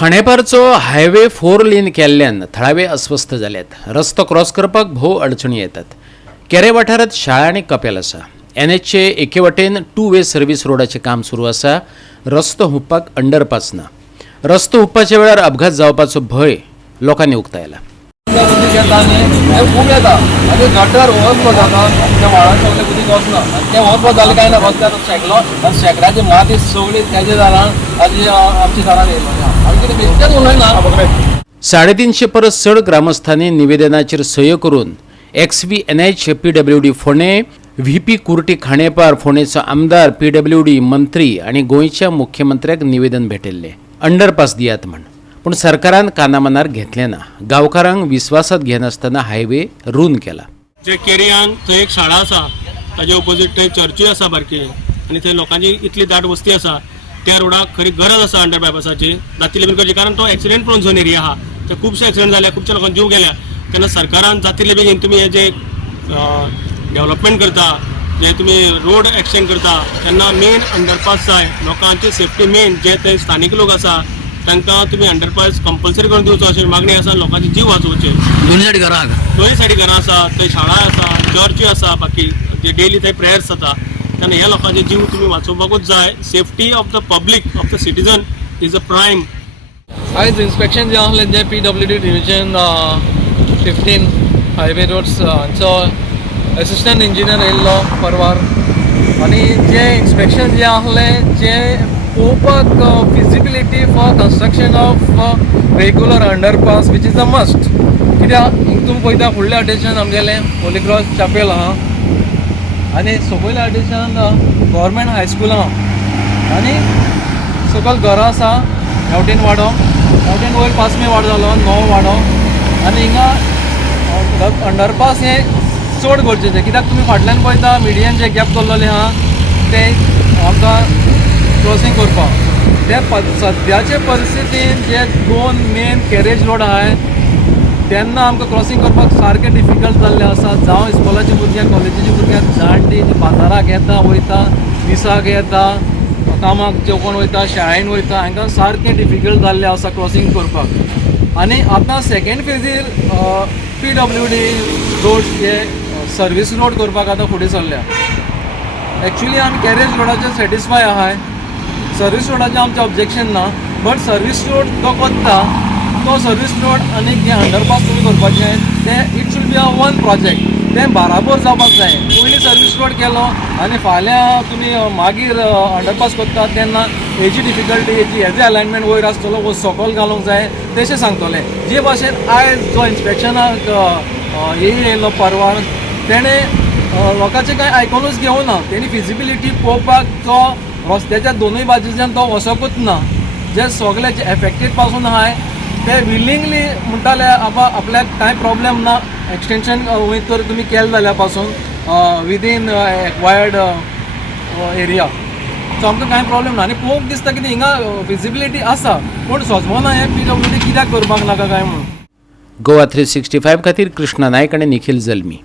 खांडेपारचो highway 4 लेन केल्ल्यान थळावे अस्वस्थ जाल्यात. रस्तो क्रॉस करपाक भोव अडचणी येतात. केरे वाठारांत शाळा आनी कपेल आसा. NHचे एके वटेन 2 वे सर्व्हिस रोडाचें काम सुरू आसा. रस्तो हुंपपाक अंडरपास ना. रस्तो हुंपपाच्या वेळार अपघात जावपाचो भंय लोकांनी उक्तायला. खूब येता आनी गटर ओवरफ्लो जाता त्या व्हाळान सगळें उदीक वचना तें ओवरफ्लो जालें काय ना रस्त्यार शेकलो आनी शेकड्याची माती सगळी तेजे दारान आमच्या दारान येयलो आमी कितें बेश्टेच उलयना. 350 परस चड ग्रामस्थांनी निवेदनाचेर सयो करून XVNH PWD फोंडे, VP कुर्टी खांडेपार, फोंडेचो आमदार, PWD मंत्री आनी गोंयच्या मुख्यमंत्र्याक निवेदन भेटयल्लें. अंडरपास दियात म्हण. पूण सरकारान कानामनार घेतलें ना. गांवकारांक विस्वासात घेनासतना हायवे रूंद केला. जे केरियान थंय एक शाळा आसा ताजे ऑपोजीट थंय चर्ची आसा बारकी आनी थंय लोकांची इतली दाट वस्ती आसा. त्या रोडाक खरी गरज आसा अंडरपासाची जातली बेगीन करची, कारण तो एक्सिडेंट प्रोन झोन एरिया आहा. थंय खुबशे एक्सिडेंट जाल्या, खुबशे लोकांक जीव गेल्या. तेन्ना सरकारान जातले बेगीन तुमी हे जे डेव्हलपमेंट करता, जे तुमी रोड एक्सटेंड करता, तेन्ना मेन अंडरपास जाय. लोकांची सेफ्टी मेन, जे थंय स्थानिक लोक आसा तांकां तुमी अंडरपास कंपल्सरी करून दिवचो अशी मागणी आसा. लोकांचे जीव वाचोवचे. दोनूय सायडी घरां आसा, थंय शाळा आसा, चर्ची आसा, बाकी जे डेली थंय प्रेयर्स जाता. तेन्ना ह्या लोकांचे जीव तुमी वाचोवपाकूच जाय. Safety of the public, of the citizen is a prime. आयज इन्स्पेक्शन जें आसलें जें PWD डिव्हिजन 15 हायवे रोड्स हांचो असिस्टंट इंजिनियर येयल्लो परवार आनी जें इन्स्पेक्शन जें आसलें जें पळोवपाक feasibility for construction of regular underpass which is a must. कित्याक तुमी पळयता फुडल्या वाटेच्यान आमगेलें होली क्रॉस चॅपेल आहा आनी सकयल्या वाटेच्यान गव्हर्मेंट हायस्कूल आहा आनी सकयल घरां आसा. हेवटेन वाडो, हेवटेन वयर 5 मे वाडो जालो, 9 वाडो आनी हिंगा अंडरपास हें चड गरजेचें. कित्याक तुमी फाटल्यान पळयता मिडियन जे गॅप दवरलेले आहा ते आमकां क्रॉसींग करपाक. ते सद्याचे परिस्थितीन जे 2 मेन कॅरेज रोड आहाय तेन्ना आमकां क्रॉसींग करपाक सारकें डिफिकल्ट जाल्लें आसा. जावं इस्कॉलाच्या भुरग्यांक, कॉलेजीच्या भुरग्यांक, जाणटी बाजाराक येता वयता, दिसाक येता, कामाक जे कोण वयता, शाळेन वयता, हांकां सारकें डिफिकल्ट जाल्लें आसा क्रॉसींग करपाक. आनी आतां सेकेंड फेजीर PWD रोड हे सर्वीस रोड करपाक आतां फुडें सरल्या. एक्चुली आमी कॅरेज रोडाचेर सॅटिस्फाय आहाय. सर्वीस रोडाचें आमचें ऑब्जेक्शन ना, बट सर्वीस रोड जो कोत्ता तो सर्वीस रोड आनी जे अंडरपास तुमी करपाचें तें it should be a one project. तें बाराबर जावपाक जाय. पयलीं सर्वीस रोड केलो आनी फाल्यां तुमी मागीर अंडरपास करता तेन्ना हेजी डिफिकल्टी, हेजे अलायनमेंट वयर आसतलो वो सकयल घालूंक जाय तशें सांगतले. जे भाशेन आयज जो इन्स्पेक्शनाक येयलो परवार तेणें लोकांचें कांय आयकोनूच घेवना. तेणी फिजिबिलिटी पळोवपाक तो रस्त्याच्या दोनूय बाजूच्यान तो वचोकूच ना. जे सगळे जे एफेक्टेड पासून आहाय ते विलिंगली म्हणटाले आपल्याक कांय प्रॉब्लेम ना, एक्सटेंशन वयर तर तुमी केलें जाल्या पासून विदीन एक्वायर्ड एरिया, सो आमकां कांय प्रॉब्लेम ना. आनी पळोवंक दिसता की हिंगा फिजिबिलिटी आसा, पूण सोजमोना हें PWD कित्याक करपाक नाका काय म्हणून. गोवा 365 खातीर कृष्णा नायक आनी निखिल जल्मी.